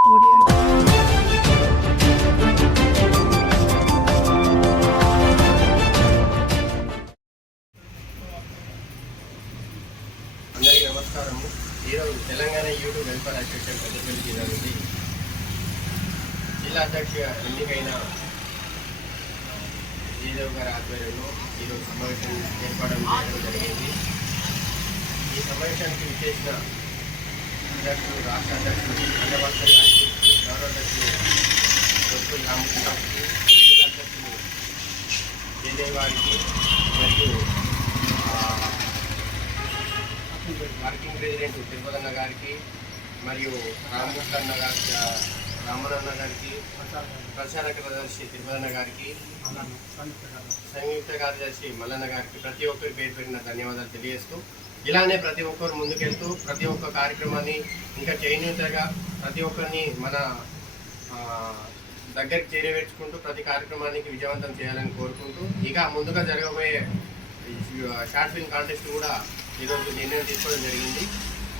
అందరికీ నమస్కారము. ఈరోజు Telangana YouTube welfare association Peddapalli జిల్లా నుండి జిల్లా అధ్యక్షుడిగా ఎన్నికైన జయదేవ్ గారి ఆధ్వర్యంలో ఈరోజు సమావేశం ఏర్పాటు చేయడం జరిగింది. ఈ సమావేశానికి విచ్చేసిన అధ్యక్షులు, రాష్ట్ర అధ్యక్షులు అన్నవాసర్ గారికి, గౌరవ అధ్యక్షులు దొరుకులు రామకృష్ణ గారికి, జిల్లా అధ్యక్షులు జయదేవ్ గారికి మరియు వర్కింగ్ ప్రెసిడెంట్ తిరుపతన్న గారికి మరియు రామకృష్ణ గారికి, రామనన్న గారికి, ప్రచార కార్యదర్శి తిరుపతన్న గారికి, సంయుక్త కార్యదర్శి మల్లన్న గారికి ప్రతి ఒక్కరి పేరు పెట్టిన ధన్యవాదాలు తెలియజేస్తూ, ఇలానే ప్రతి ఒక్కరు ముందుకెళ్తూ ప్రతి ఒక్క కార్యక్రమాన్ని ఇంకా చేయూతగా ప్రతి ఒక్కరిని మన దగ్గరికి చేరవేర్చుకుంటూ ప్రతి కార్యక్రమానికి విజయవంతం చేయాలని కోరుకుంటూ, ఇక ముందుగా జరగబోయే షార్ట్ ఫిల్మ్ కాంటెస్ట్ కూడా ఈరోజు నిర్ణయం తీసుకోవడం జరిగింది.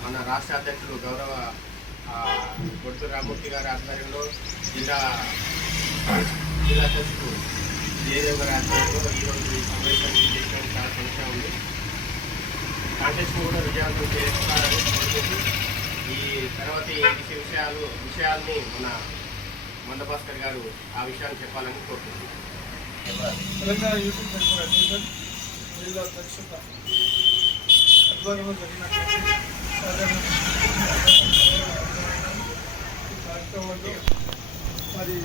మన రాష్ట్ర అధ్యక్షులు గౌరవ కొడుకు రామూర్తి గారి ఆధ్వర్యంలో జిల్లా అధ్యక్షుడు జయదేవ్ గారి ఆధ్వర్యంలో ఈరోజు ఈ సమావేశాన్ని చేయడానికి చాలా సంతోషం ఉంది. కాంటెస్ట్ కూడా విజయవంతం చేస్తారని కోరుకుంటూ, ఈ తర్వాత ఈ విషయాల్ని మన మందభాస్కర్ గారు ఆ విషయాన్ని చెప్పాలని కోరుకుంటున్నాను. తెలంగాణ యూట్యూబ్ అసోసియేషన్ జిల్లా అధ్యక్షత ఆధ్వర్యంలో జరిగినటువంటి సాధారణ కార్యక్రమంలో మరి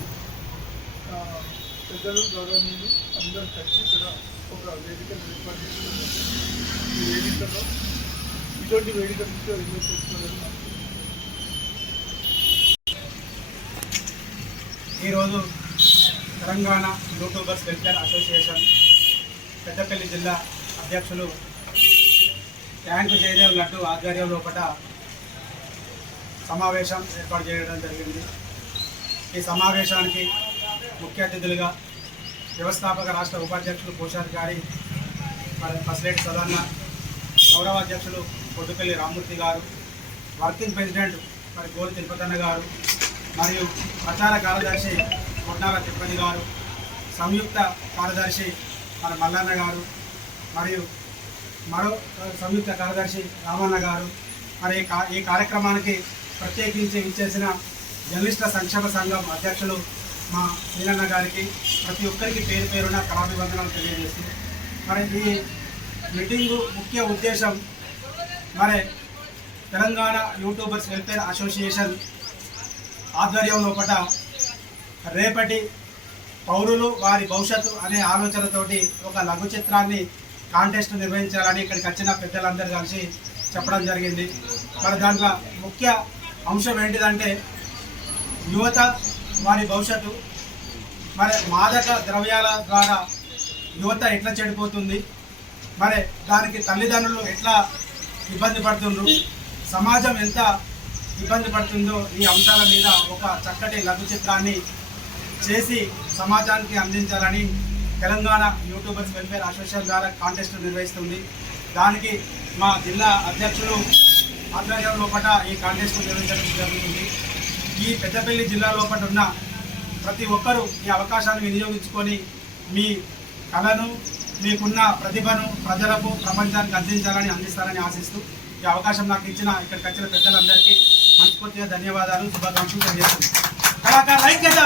పెద్దలు, గౌరవనీయులు అందరూ కలిసి ఇక్కడ ఒక వేదికను ఏర్పాటు చేస్తున్నారు. ఈ వేదికలో ఇటువంటి వేదిక నుంచి ఎన్నో తెలుసుకోలేదు. ఈరోజు Telangana YouTubers welfare association Peddapalli జిల్లా అధ్యక్షులు ట్యాంకు జయదేవ్ లడ్డు ఆధ్వర్యం లోపల సమావేశం ఏర్పాటు చేయడం జరిగింది. ఈ సమావేశానికి ముఖ్య అతిథులుగా వ్యవస్థాపక రాష్ట్ర ఉపాధ్యక్షులు కోశాధికారి పసిరెడ్డి సదన్న, గౌరవ అధ్యక్షులు కొద్దుపల్లి రామూర్తి గారు, వర్కింగ్ ప్రెసిడెంట్ గోలి తిరుపతన్న గారు, మరియు ప్రచార కార్యదర్శి మొట్నాల తిరుపతి గారు, సంయుక్త కార్యదర్శి మల్లన్న గారు, మరియు మరో సంయుక్త కార్యదర్శి రామన్న గారు, మరి ఈ కార్యక్రమానికి ప్రత్యేకించి ఇచ్చేసిన జర్నలిస్టుల సంక్షేమ సంఘం అధ్యక్షులు మా శ్రీనన్న గారికి ప్రతి ఒక్కరికి పేరు పేరున కళాభివందనాలు తెలియజేస్తుంది. మరి ఈ మీటింగు ముఖ్య ఉద్దేశం మరి తెలంగాణ యూట్యూబర్స్ వెల్ఫేర్ అసోసియేషన్ ఆధ్వర్యం లోపల రేపటి పౌరులు వారి భవిష్యత్తు అనే ఆలోచనతోటి ఒక లఘు చిత్రాన్ని కాంటెస్ట్ నిర్వహించాలని ఇక్కడికి వచ్చిన పెద్దలందరూ కలిసి చెప్పడం జరిగింది. మరి దాంట్లో ముఖ్య అంశం ఏంటిదంటే యువత వారి భవిష్యత్తు, మరి మాదక ద్రవ్యాల ద్వారా యువత ఎట్లా చెడిపోతుంది, మరి దానికి తల్లిదండ్రులు ఎట్లా ఇబ్బంది పడుతుండ్రు, సమాజం ఎంత ఇబ్బంది పడుతుందో ఈ అంశాల మీద ఒక చక్కటి లఘు చిత్రాన్ని చేసి సమాజానికి అందించాలని తెలంగాణ యూట్యూబర్స్ వెల్ఫేర్ అసోసియేషన్ ద్వారా కాంటెస్ట్ నిర్వహిస్తుంది. దానికి మా జిల్లా అధ్యక్షులు ఆధ్వర్యం లోపల ఈ కాంటెస్ట్ నిర్వహించడం జరుగుతుంది. ఈ పెద్దపల్లి జిల్లా లోపల ఉన్న ప్రతి ఒక్కరూ ఈ అవకాశాన్ని వినియోగించుకొని మీ కళను, మీకున్న ప్రతిభను ప్రజలకు, ప్రపంచానికి అందిస్తారని ఆశిస్తూ ఈ అవకాశం నాకు ఇచ్చిన ఇక్కడికి వచ్చిన పెద్దలందరికీ మనస్ఫూర్తిగా ధన్యవాదాలు, శుభాకాంక్షలు తెలియజేస్తున్నాను. కళాకారుల ఐక్యత.